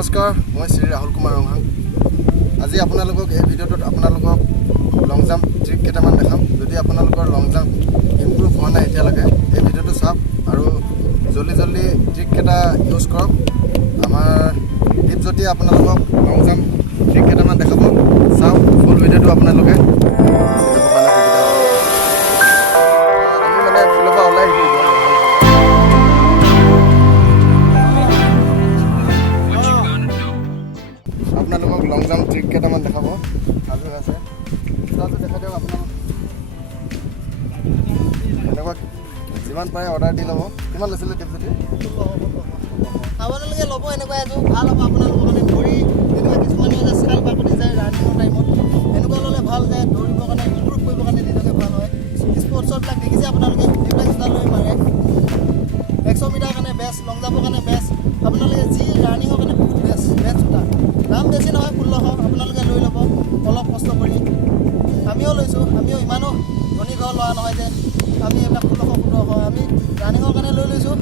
নমস্কাৰ, মই শ্ৰী ৰাহুল কুমাৰ ৰংহাং। আজি আপোনালোকক এই ভিডিঅ'টোত আপোনালোকক লং জাম্প ট্ৰিক কেইটামান দেখাম। যদি আপোনালোকৰ লং জাম্প ইম্প্ৰুভ হোৱা নাই এতিয়ালৈকে, এই ভিডিঅ'টো চাওক আৰু জলদি ট্ৰিক কেইটা ইউজ কৰক। আমাৰ টিপ যদি আপোনালোকক লং জাম্প ট্ৰিক কেইটামান দেখাব, চাওক ফুল ভিডিঅ'টো আপোনালোকে আপোনালোকক লং জাম্প ট্ৰিক কেইটামান দেখাব। ভালো আছে চোৱাটো দেখা দিয়ক। আপোনালোক এনেকুৱা যিমান পাৰে অৰ্ডাৰ দি ল'ব। কিমান লৈছিলে টিপ যদি? আপোনালোকে ল'ব এনেকুৱা এযোৰ ভাল হ'ব আপোনালোকৰ কাৰণে। ভৰি এনেকুৱা কিছুমানে যে চাল বাকলি যায় ৰানিঙৰ টাইমত, এনেকুৱা ল'লে ভাল যায়। দৌৰিবৰ কাৰণে ইম্প্ৰুভ কৰিবৰ কাৰণে নিজকে ভাল হয়। স্পৰ্টছৰবিলাক দেখিছে আপোনালোকে, এইবিলাক জোতা লৈ মাৰে। 100 মিটাৰ কাৰণে বেষ্ট, লং জাম্পৰ কাৰণে বেষ্ট। আপোনালোকে যি ৰানিঙৰ কাৰণে বহুত বেষ্ট জোতা। দাম বেছি নহয়, 1600। আপোনালোকে লৈ ল'ব অলপ কষ্ট কৰি। আমিও লৈছোঁ, আমিও ইমানো ধনী ঘৰ লোৱা নহয় যে আমি এইবিলাক 1600-1700। আমি ৰানিঙৰ কাৰণে লৈ লৈছোঁ।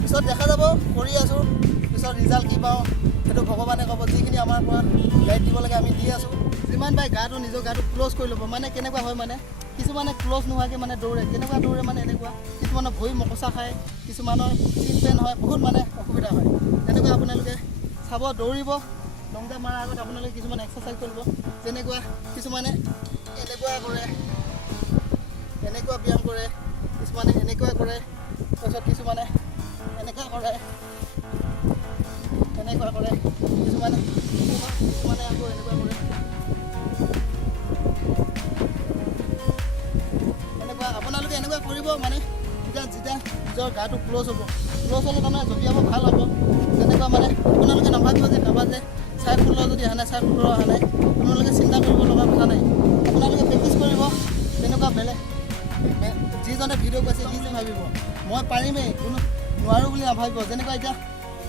পিছত দেখা যাব, কৰি আছোঁ। পিছত ৰিজাল্ট কি পাওঁ সেইটো ভগৱানে ক'ব। যিখিনি আমাৰ পৰা গাইড দিব লাগে আমি দি আছোঁ। যিমান পাই নিজৰ গাটো ক্ল'জ কৰি ল'ব। মানে কেনেকুৱা হয়, মানে কিছুমানে ক্ল'জ নোহোৱাকৈ মানে দৌৰে। কেনেকুৱা দৌৰে মানে এনেকুৱা, কিছুমানৰ ভৰি মকচা খায়, কিছুমানৰ চিন পেন হয়, বহুত মানে অসুবিধা হয়। তেনেকুৱা আপোনালোকে চাব, দৌৰিব। লং জাম্প মাৰাৰ আগত আপোনালোকে কিছুমান এক্সাৰচাইজ কৰিব। যেনেকুৱা কিছুমানে এনেকুৱা কৰে, এনেকুৱা ব্যায়াম কৰে, কিছুমানে এনেকুৱা কৰে, তাৰপিছত কিছুমানে এনেকুৱা কৰে, এনেকুৱা কৰে, কিছুমানে আকৌ এনেকুৱা কৰে। এনেকুৱা আপোনালোকে এনেকুৱা কৰিব। মানে যেতিয়া নিজৰ গাটো ক্ল'জ হ'ব, ক্ল'জ হ'লে তাৰমানে জঁপিয়াব ভাল হ'ব। তেনেকুৱা মানে আপোনালোকে নাভাবিব যে কাৰোবাৰ যে 16.5 যদি অহা নাই, 17.5 অহা নাই, আপোনালোকে চিন্তা কৰিব লগা কথা নাই। আপোনালোকে প্ৰেক্টিচ কৰিব। তেনেকুৱা বেলেগ যিজনে ভিডিঅ' পাইছে সি যে ভাবিব মই পাৰিমেই, কোনো নোৱাৰোঁ বুলি নাভাবিব। যেনেকুৱা এতিয়া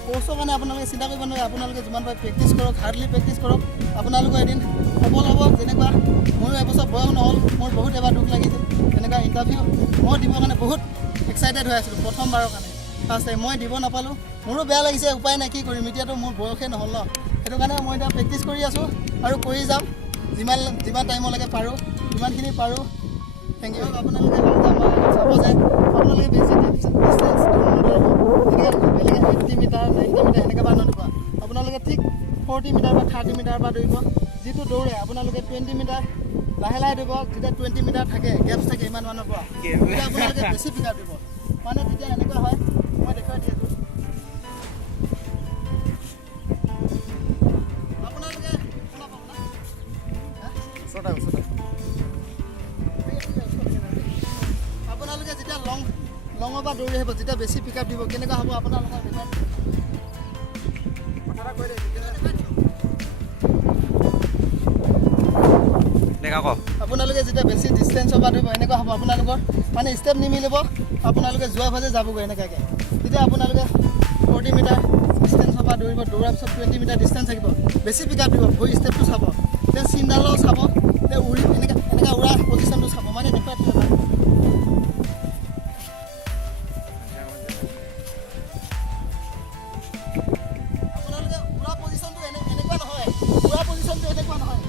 কোৰ্চৰ কাৰণে আপোনালোকে চিন্তা কৰিব নোৱাৰে। আপোনালোকে যিমান পাৰে প্ৰেক্টিচ কৰক, হাৰ্ডলি প্ৰেক্টিচ কৰক। আপোনালোকৰ এদিন সফল হ'ব। যেনেকুৱা মোৰো এবছৰ বয়স নহ'ল, মোৰ বহুত এবাৰ দুখ লাগিছিল। তেনেকুৱা ইণ্টাৰভিউ মই দিবৰ কাৰণে বহুত এক্সাইটেড হৈ আছিলোঁ প্ৰথমবাৰৰ কাৰণে। ফাৰ্ষ্ট টাইম মই দিব নাপালোঁ, মোৰো বেয়া লাগিছে। উপায় নাই, কি কৰিম, এতিয়াতো মোৰ বয়সেই নহ'ল ন। সেইটো কাৰণে মই এতিয়া প্ৰেক্টিচ কৰি আছোঁ আৰু কৰি যাম যিমান টাইমলৈকে পাৰোঁ, যিমানখিনি পাৰোঁ। Thank you. আপোনালোকে চাব যে আপোনালোকে বেছি ডিষ্টেঞ্চ নদৌৰিব। যেনেকৈ বেলেগে 80 মিটাৰ 90 মিটাৰ এনেকৈ বা নদৌৰিব। আপোনালোকে ঠিক 40 মিটাৰ বা 30 মিটাৰ বা দৌৰিব। যিটো দৌৰে আপোনালোকে 20 মিটাৰ লাহে দৌৰিব। যেতিয়া 20 মিটাৰ থাকে, গেপছ থাকে ইমান মানৰ পৰা, তেতিয়া আপোনালোকে বেছি পিক আপ দিব। মানে তেতিয়া এনেকুৱা হয়, মই দেখুৱাই দি আছোঁ। আপোনালোকে আপোনালোকে যেতিয়া লঙৰ পৰা দৌৰি আহিব, যেতিয়া বেছি পিক আপ দিব, কেনেকুৱা হ'ব আপোনালোকে আপোনালোকে যেতিয়া বেছি ডিষ্টেঞ্চৰ পৰা দৌৰিব, এনেকুৱা হ'ব আপোনালোকৰ মানে ষ্টেপ নিমিলিব। আপোনালোকে যোৱা ভাজে যাবগৈ এনেকুৱাকৈ। তেতিয়া আপোনালোকে 40 মিটাৰ ডিষ্টেঞ্চৰ পৰা দৌৰিব। দৌৰাৰ পিছত 20 মিটাৰ ডিষ্টেঞ্চ থাকিব, বেছি পিক আপ দিব। ভৰি ষ্টেপটো চাব, তেতিয়া চিনডালো চাব, তেতিয়া উৰি এনেকুৱা উৰা পজিশ্যনটো চাব। মানে দেখুৱাই আপোনালোকে উৰা পজিশ্যনটো এনেকুৱা নহয়। উৰা পজিশ্যনটো এনেকুৱা নহয়,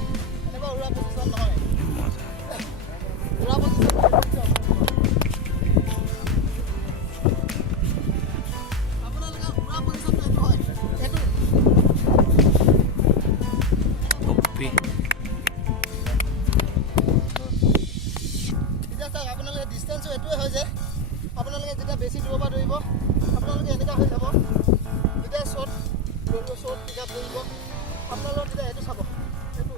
এনেকুৱা উৰা পজিশ্যন নহয়। উৰা পজিশ্যন আপোনালোকে উৰা পজিশ্যনটো এইটো হয়, এইটো এতিয়া চাওক। আপোনালোকে ডিষ্টেঞ্চো এইটোৱে হয় যে আপোনালোকে যেতিয়া বেছি দূৰৰ পৰা দৌৰিব, আপোনালোকে এনেকুৱা হৈ যাব। যেতিয়া শ্বৰ্ট দৌৰিব, শ্বৰ্ট পিক আপ দৌৰিব, আপোনালোকৰ তেতিয়া এইটো চাব। এইটো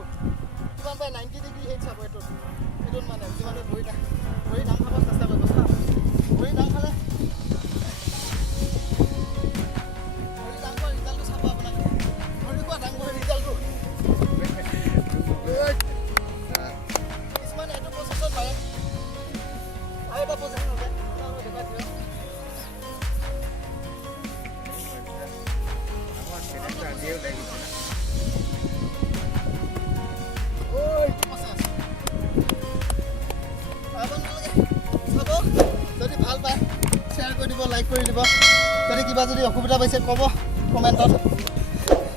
কিমান পায় 90 ডিগ্ৰী হেৰিত চাব। এইটোত মানে যিমানে ভৰি দাং খাব চেষ্টা কৰিব। ভৰি দাং খালে ভৰি দাং খোৱাৰ ৰিজাল্টটো চাব আপোনালোকে। ভৰি খোৱা দাং খোৱাৰ ৰিজাল্টটো কিছুমানে এইটো প্ৰচেছত পাৰে আৰু এটা প্ৰচেছ আছে। দেখাই দিয়ক। যদি ভাল পায় শ্বেয়াৰ কৰি দিব, লাইক কৰি দিব। যদি কিবা যদি অসুবিধা পাইছে ক'ব কমেণ্টত।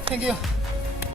Thank U